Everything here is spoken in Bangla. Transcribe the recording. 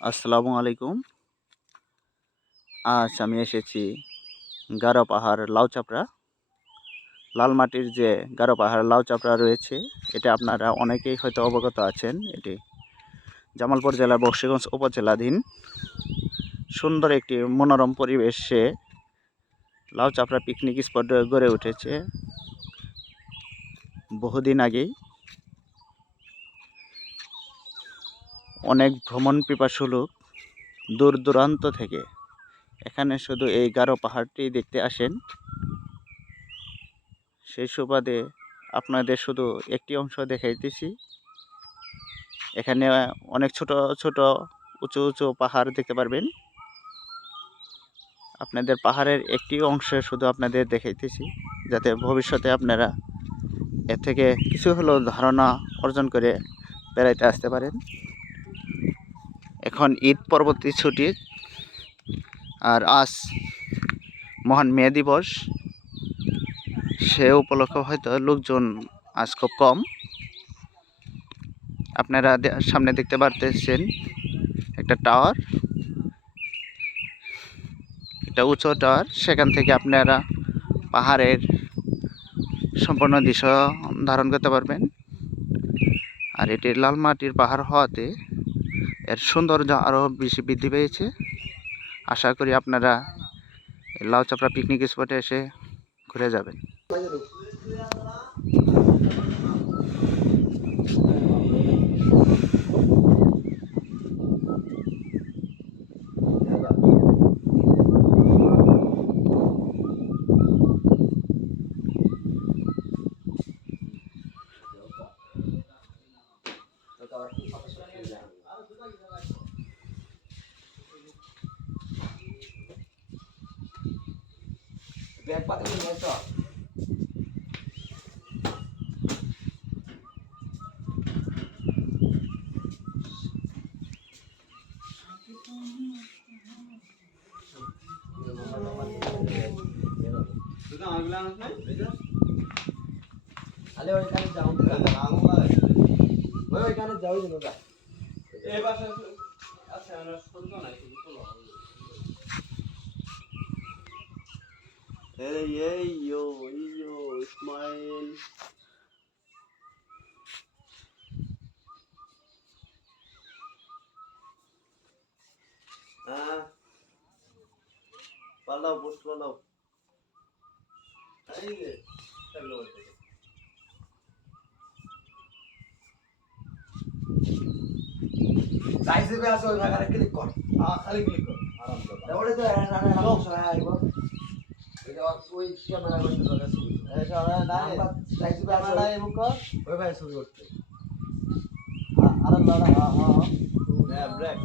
আসসালামু আলাইকুম। আজ আমি এসেছি গারো পাহাড় লাউচাপড়া। লাল মাটির যে গারো পাহাড় লাউচাপড়া রয়েছে, এটা আপনারা অনেকেই হয়তো অবগত আছেন। এটি জামালপুর জেলার বকশীগঞ্জ উপজেলাধীন সুন্দর একটি মনোরম পরিবেশে লাউচাপড়া পিকনিক স্পট গড়ে উঠেছে বহুদিন আগেই। অনেক ভ্রমণ পিপাসু লোক দূর দূরান্ত থেকে এখানে শুধু এই গারো পাহাড়টি দেখতে আসেন। সেই সুবাদে আপনাদের শুধু একটি অংশ দেখাইতেছি। এখানে অনেক ছোট ছোট উঁচু উঁচু পাহাড় দেখতে পারবেন। আপনাদের পাহাড়ের একটি অংশে শুধু আপনাদের দেখাইতেছি, যাতে ভবিষ্যতে আপনারা এর থেকে কিছু হলেও ধারণা অর্জন করে বেড়াইতে আসতে পারেন। এখন ঈদ পরবর্তী ছুটি, আর আজ মহান মে দিবস, সে উপলক্ষে হয়তো লোকজন আজ খুব কম। আপনারা সামনে দেখতে পারতেছেন একটা টাওয়ার, একটা উঁচু টাওয়ার। সেখান থেকে আপনারা পাহাড়ের সম্পূর্ণ দৃশ্য ধারণ করতে পারবেন। আর এটি লাল মাটির পাহাড় হওয়াতে এর সৌন্দর্য আরও বেশি বৃদ্ধি পেয়েছে। আশা করি আপনারা লাউচাপড়া পিকনিক স্পটে এসে ঘুরে যাবেন। ব্যাগ পাতে নিয়ে আসো। আলে ওইখানে যাও, ওইখানে যাও দিন। এই পাশে আচ্ছা, আমরা শুনতো না শুধু তো। এই ইয়ো ইসমাইল। হ্যাঁ, পালাও পোস্ট পালাও। এই যে চলো সাইজে আছে, ওই ভাগারে ক্লিক কর। খালি ক্লিক কর, আরাম কর। ওরে তো রানা সময় আইবো। এটা ওই ক্যামেরা করতে লাগে ছবি। এটা না সাইজে ক্যামেরা আইবো কর। ওই ভাই ছবি করতে। আর লড়া হ্যাঁ ব্রেক।